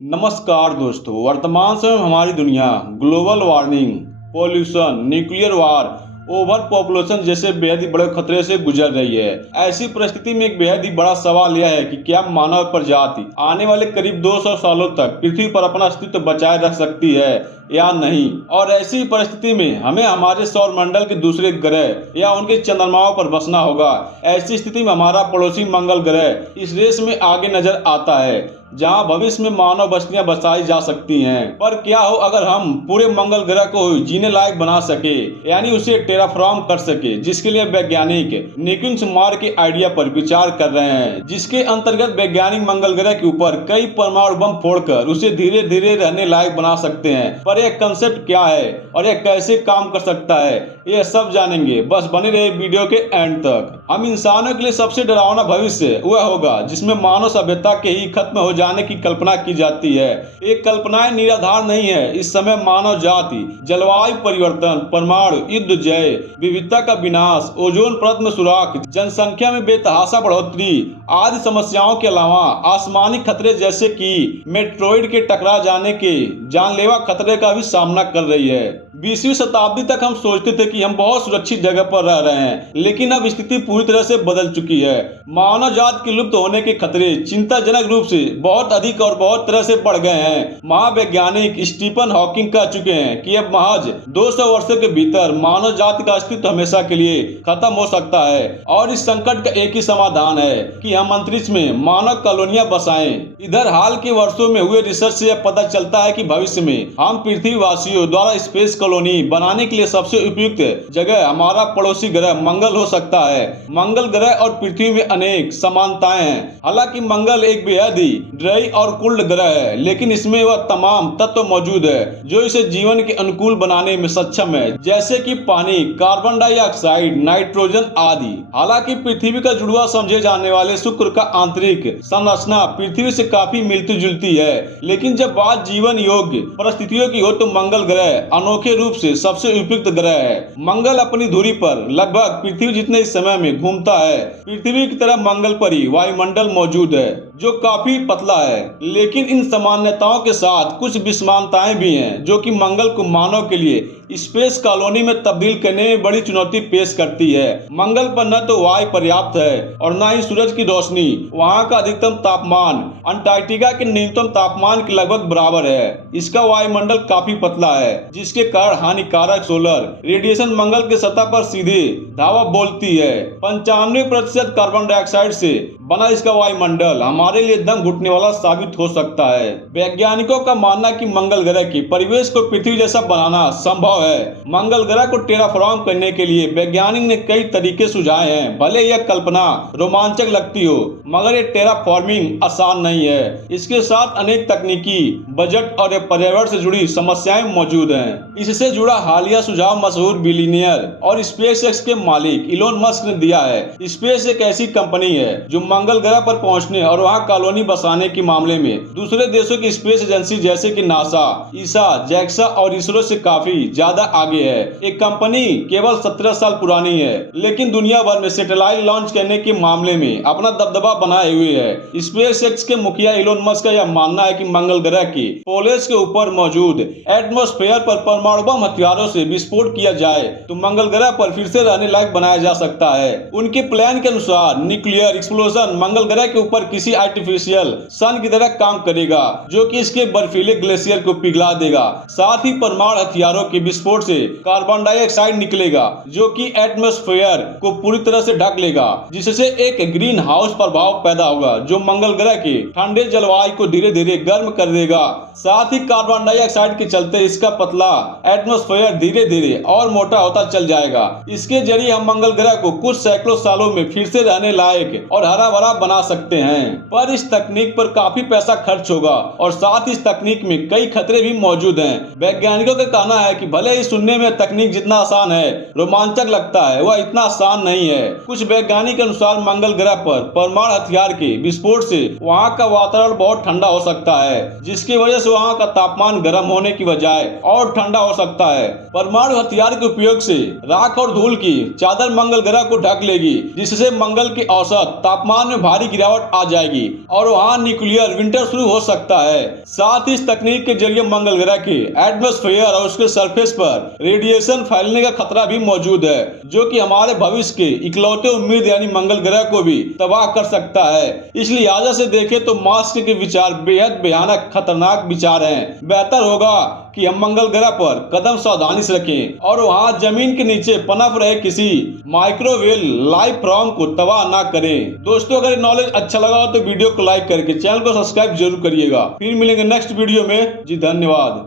नमस्कार दोस्तों, वर्तमान समय में हमारी दुनिया ग्लोबल वार्मिंग, पॉल्यूशन, न्यूक्लियर वार, ओवर पॉपुलेशन जैसे बेहद ही बड़े खतरे से गुजर रही है। ऐसी परिस्थिति में एक बेहद ही बड़ा सवाल यह है कि क्या मानव प्रजाति आने वाले करीब 200 सालों तक पृथ्वी पर अपना अस्तित्व बचाए रख सकती है या नहीं। और ऐसी परिस्थिति में हमें हमारे सौरमंडल के दूसरे ग्रह या उनके चंद्रमाओं पर बसना होगा। ऐसी स्थिति में हमारा पड़ोसी मंगल ग्रह इस रेस में आगे नजर आता है, जहां भविष्य में मानव बस्तियां बसाई जा सकती हैं। पर क्या हो अगर हम पूरे मंगल ग्रह को जीने लायक बना सके, यानी उसे टेराफॉर्म कर सके, जिसके लिए वैज्ञानिक निकुंज मार्ग के आइडिया पर विचार कर रहे हैं, जिसके अंतर्गत वैज्ञानिक मंगल ग्रह के ऊपर कई परमाणु बम फोड़कर उसे धीरे धीरे रहने लायक बना सकते हैं। पर यह कंसेप्ट क्या है और यह कैसे काम कर सकता है, यह सब जानेंगे। बस बने रहे वीडियो के एंड तक। हम इंसानों के लिए सबसे डरावना भविष्य वह होगा जिसमें मानव सभ्यता के ही खत्म हो जाने की कल्पना की जाती है। एक कल्पनाएं निराधार नहीं है। इस समय मानव जाति जलवायु परिवर्तन, परमाणु युद्ध, जय विविधता का विनाश, ओजोन परत में सुराख, जनसंख्या में बेतहाशा बढ़ोतरी आदि समस्याओं के अलावा आसमानी खतरे जैसे कि मेट्रोइड के टकरा जाने के जानलेवा खतरे का भी सामना कर रही है। 20वीं शताब्दी तक हम सोचते थे कि हम बहुत सुरक्षित जगह पर रह रहे हैं, लेकिन अब स्थिति पूरी तरह से बदल चुकी है। मानव जात के लुप्त होने के खतरे चिंताजनक रूप से बहुत अधिक और बहुत तरह से बढ़ गए हैं। महावैज्ञानिक स्टीफन हॉकिंग कह चुके हैं कि अब महज 200 वर्षों के भीतर मानव जाति का अस्तित्व हमेशा के लिए खत्म हो सकता है। और इस संकट का एक ही समाधान है कि हम अंतरिक्ष में मानव कॉलोनियां बसाएं। इधर हाल के वर्षों में हुए रिसर्च से यह पता चलता है कि भविष्य में हम पृथ्वी वासियों द्वारा स्पेस कॉलोनी बनाने के लिए सबसे उपयुक्त जगह हमारा पड़ोसी ग्रह मंगल हो सकता है। मंगल ग्रह और पृथ्वी में अनेक समानताएं हैं। हालांकि मंगल एक बेहद ही ड्राई और कोल्ड ग्रह है, लेकिन इसमें वह तमाम तत्व मौजूद है जो इसे जीवन के अनुकूल बनाने में सक्षम है, जैसे कि पानी, कार्बन डाइऑक्साइड, नाइट्रोजन आदि। हालांकि पृथ्वी का जुड़वा समझे जाने वाले शुक्र का आंतरिक संरचना पृथ्वी से काफी मिलती जुलती है, लेकिन जब बात जीवन योग्य परिस्थितियों की हो तो मंगल ग्रह अनोखे रूप से सबसे उपयुक्त ग्रह है। मंगल अपनी धुरी पर लगभग पृथ्वी जितने समय में घूमता है। पृथ्वी की तरह मंगल पर ही वायुमंडल मौजूद है जो काफी पतला है, लेकिन इन सामान्यताओं के साथ कुछ विषमताएं भी हैं जो कि मंगल को मानव के लिए स्पेस कॉलोनी में तब्दील करने में बड़ी चुनौती पेश करती है। मंगल पर न तो वायु पर्याप्त है और न ही सूरज की रोशनी। वहां का अधिकतम तापमान अंटार्कटिका के न्यूनतम तापमान के लगभग बराबर है। इसका वायुमंडल काफी पतला है, जिसके कारण हानिकारक सोलर रेडिएशन मंगल के सतह पर सीधे धावा बोलती है। 95% कार्बन डाइऑक्साइड से बना इसका वायुमंडल हमारे लिए दम घुटने वाला साबित हो सकता है। वैज्ञानिकों का मानना कि मंगल ग्रह के परिवेश को पृथ्वी जैसा बनाना संभव है। मंगल ग्रह को टेराफॉर्म करने के लिए वैज्ञानिक ने कई तरीके सुझाए हैं। भले यह कल्पना रोमांचक लगती हो, मगर ये टेराफॉर्मिंग आसान नहीं है। इसके साथ अनेक तकनीकी, बजट और पर्यावरण से जुड़ी समस्याएं मौजूद हैं। इससे जुड़ा हालिया सुझाव मशहूर बिलियनियर और स्पेसएक्स के मालिक इलोन मस्क ने दिया है। स्पेस एक ऐसी कंपनी है जो मंगल ग्रह पर पहुंचने और वहां कॉलोनी बसाने के मामले में दूसरे देशों की स्पेस एजेंसी जैसे कि नासा, ईसा, जैक्सा और इसरो से काफी ज्यादा आगे है। एक कंपनी केवल 17 साल पुरानी है, लेकिन दुनिया भर में सैटेलाइट लॉन्च करने के मामले में अपना दबदबा बनाए हुए है। स्पेसएक्स के मुखिया इलोन मस्क का यह मानना है कि मंगल ग्रह के पोलेस के ऊपर मौजूद एटमॉस्फेयर पर परमाणु बम हथियारों से विस्फोट किया जाए तो मंगल ग्रह पर फिर से रहने लायक बनाया जा सकता है। उनके प्लान के अनुसार न्यूक्लियर एक्सप्लोजन मंगल ग्रह के ऊपर किसी आर्टिफिशियल सन की तरह काम करेगा, जो कि इसके बर्फीले ग्लेशियर को पिघला देगा। साथ ही परमाणु हथियारों के विस्फोट से कार्बन डाइऑक्साइड निकलेगा, जो कि एटमॉस्फेयर को पूरी तरह से ढक लेगा, जिससे एक ग्रीन हाउस प्रभाव पैदा होगा जो मंगल ग्रह के ठंडे जलवायु को धीरे धीरे गर्म कर देगा। साथ ही कार्बन डाइऑक्साइड के चलते इसका पतला एटमॉस्फेयर धीरे धीरे और मोटा होता चल जाएगा। इसके जरिए हम मंगल ग्रह को कुछ सैकड़ों सालों में फिर से रहने लायक और हरा भरा बना सकते हैं। पर इस तकनीक पर काफी पैसा खर्च होगा और साथ ही इस तकनीक में कई खतरे भी मौजूद हैं। वैज्ञानिकों का कहना है कि भले ही सुनने में तकनीक जितना आसान है, रोमांचक लगता है, वह इतना आसान नहीं है। कुछ वैज्ञानिक के अनुसार मंगल ग्रह पर परमाणु हथियार के विस्फोट से वहां का वातावरण बहुत ठंडा हो सकता है, जिसकी वजह से वहां का तापमान गर्म होने की बजाय और ठंडा हो सकता है। परमाणु हथियार के उपयोग से राख और धूल की चादर मंगल ग्रह को ढक लेगी, जिससे मंगल के औसत तापमान तापमान में भारी गिरावट आ जाएगी और वहाँ न्यूक्लियर विंटर शुरू हो सकता है। साथ ही इस तकनीक के जरिए मंगल ग्रह के एटमॉस्फेयर और उसके सरफेस पर रेडिएशन फैलने का खतरा भी मौजूद है, जो कि हमारे भविष्य के इकलौते उम्मीद यानी मंगल ग्रह को भी तबाह कर सकता है। इसलिए आजा से देखें तो मार्स के विचार बेहद भयानक खतरनाक विचार हैं। बेहतर होगा कि हम मंगल ग्रह पर कदम सावधानी से रखें और वहां जमीन के नीचे पनप रहे किसी माइक्रोवेव लाइफ फॉर्म को तबाह ना करें। दोस्तों, अगर नॉलेज अच्छा लगा हो तो वीडियो को लाइक करके चैनल को सब्सक्राइब जरूर करिएगा। फिर मिलेंगे नेक्स्ट वीडियो में। जी धन्यवाद।